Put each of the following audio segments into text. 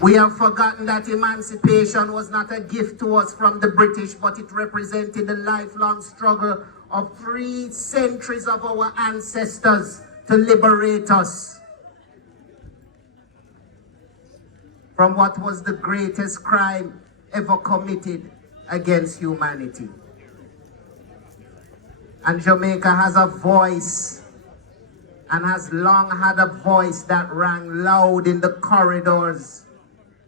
We have forgotten that emancipation was not a gift to us from the British, but it represented the lifelong struggle of 3 centuries of our ancestors to liberate us from what was the greatest crime ever committed against humanity. And Jamaica has a voice, and has long had a voice that rang loud in the corridors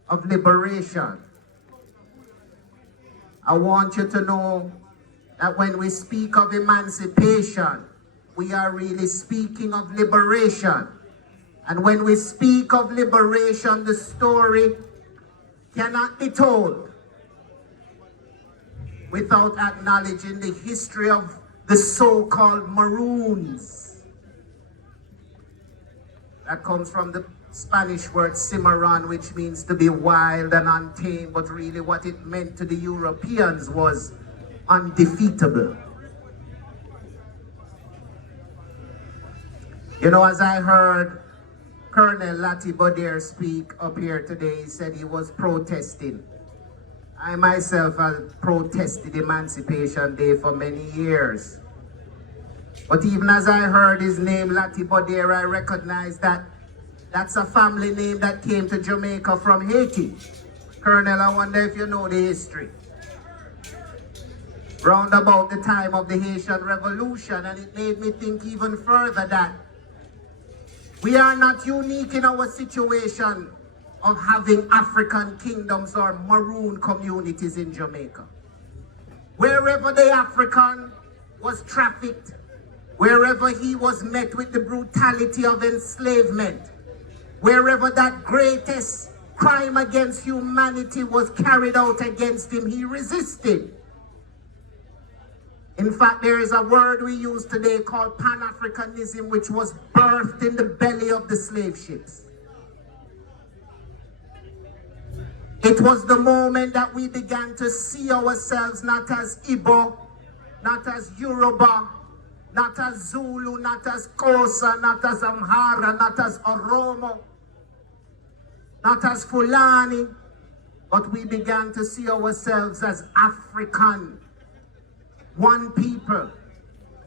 of liberation. I want you to know that when we speak of emancipation, we are really speaking of liberation. And when we speak of liberation, the story cannot be told without acknowledging the history of the so-called Maroons. That comes from the Spanish word cimarron, which means to be wild and untamed, but really what it meant to the Europeans was undefeatable. You know, as I heard Colonel Latibaudiere speak up here today, he said he was protesting. I myself have protested Emancipation Day for many years. But even as I heard his name, Latibaudiere, I recognized that that's a family name that came to Jamaica from Haiti. Colonel, I wonder if you know the history. Round about the time of the Haitian Revolution, and it made me think even further that we are not unique in our situation of having African kingdoms or Maroon communities in Jamaica. Wherever the African was trafficked, wherever he was met with the brutality of enslavement, wherever that greatest crime against humanity was carried out against him, he resisted. In fact, there is a word we use today called Pan-Africanism, which was birthed in the belly of the slave ships. It was the moment that we began to see ourselves not as Igbo, not as Yoruba, not as Zulu, not as Xhosa, not as Amhara, not as Oromo, not as Fulani, but we began to see ourselves as African. One people,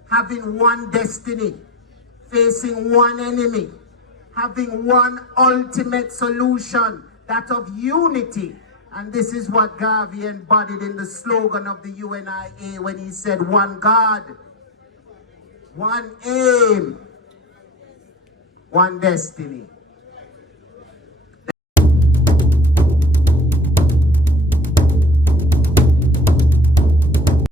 having one destiny, facing one enemy, having one ultimate solution, that of unity. And this is what Garvey embodied in the slogan of the UNIA when he said, one God, one aim, one destiny.